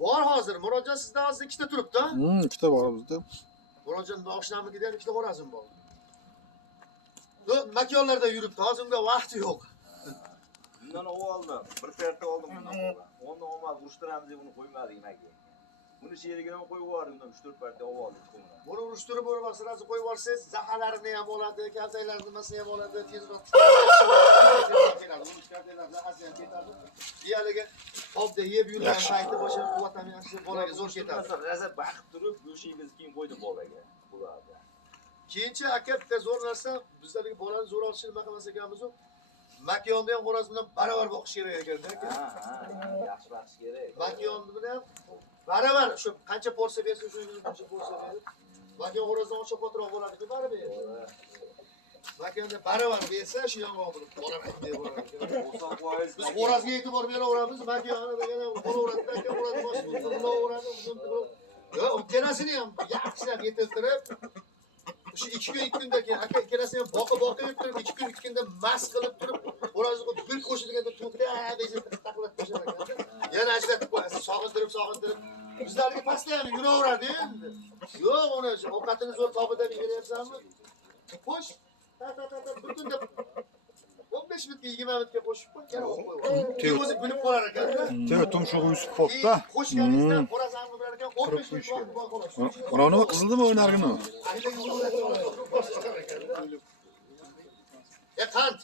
Bor hozir. Murodjon sizda hozir ikkita turibdi. Ikkita bor bizda. Murodjon oshnamikidan ikkita xo'razm bor. Makonlarda yuribdi. Hozir unga vaqti yo'q. Bundan oldim. Bir perta oldim bundan. Ondan olmaz, urushtiramiz deb uni qo'ymadik nega. Buni sherigini ham qo'yib yubordik, undan 3-4 perta oldik. Buni urushtirib bo'lmasa, sirasi qo'yib yuborsangiz, zahalarini ham oladi, kaltaylarni nimasini ham oladi, tezroq keladi. Uni kaltaylarni zahasi ham ketadi. Deyaliga hobda yeb yurgan payti boshqa quvvat ham yaxshi bolaga zo'r ketadi. Razab baqib turib, go'shingizni keyin qo'ydim bolaga. Bularga. Keyinchi aka bitta zo'r narsa, bizlarga bolani zo'r olishni nima qilmas ekanmiz-ku? Makonni ham xo'roz bilan baravar boqish kerak ekanda aka. Yaxshi baqish kerak. Makonni bilan baravar shu qancha porsiya bersa shunga qancha porsiya berib. Makon xo'rozdan o'sha qo'troq bo'ladi-ku baribir. Makonni baravar bersa shu yong'oq bo'lib boraman deb bo'ladi. 90%. Biz xo'rozga e'tibor beraveramiz, makonni degani bo'laveradi, aka xo'roz boshini qilaveradi, yo, ikkalasini ham yaxshilab yetiltirib o'sha 2 kun 2 kundan keyin aka ikkalasini ham boqib turib 2 kun 2 kunda mas qilib turib xo'rozni bir qo'shilganda to'xtab bezib taqlab tashlar ekan. Yana ajratib qo'yasiz, sog'intirib bizlarga pastda ham yuraveradi endi. Yo'q, uni ovqatini zo'r tobidan beryapsanmi? Qo'sh. Bir kunda 15 minutga 20 minutga qo'shib qo'y, yana qo'y. O'zi bilib qolar ekan. Teva tumshug'i o'sib qoldi-da. Qo'shganingizda xo'razamni bilar ekan 15 minut vaqt bor xolos. Mana nima qizildimi o nargini? Qand.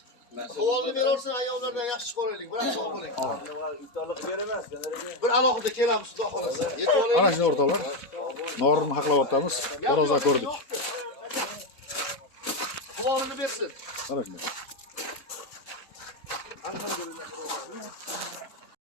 Savolni beraversin, ayollardan yaxshi chiqaraylik. Biroq sog' bo'ling. Iftorlik beramas, Bir alohida kelamiz, xudo xolasa. Yetib Ana olaylik. shuni o'rtoqlar. Norini haqlayapmiz. Xo'rozlar ko'rdik. Savolini bersin. Mana shunday. alhamdulillah.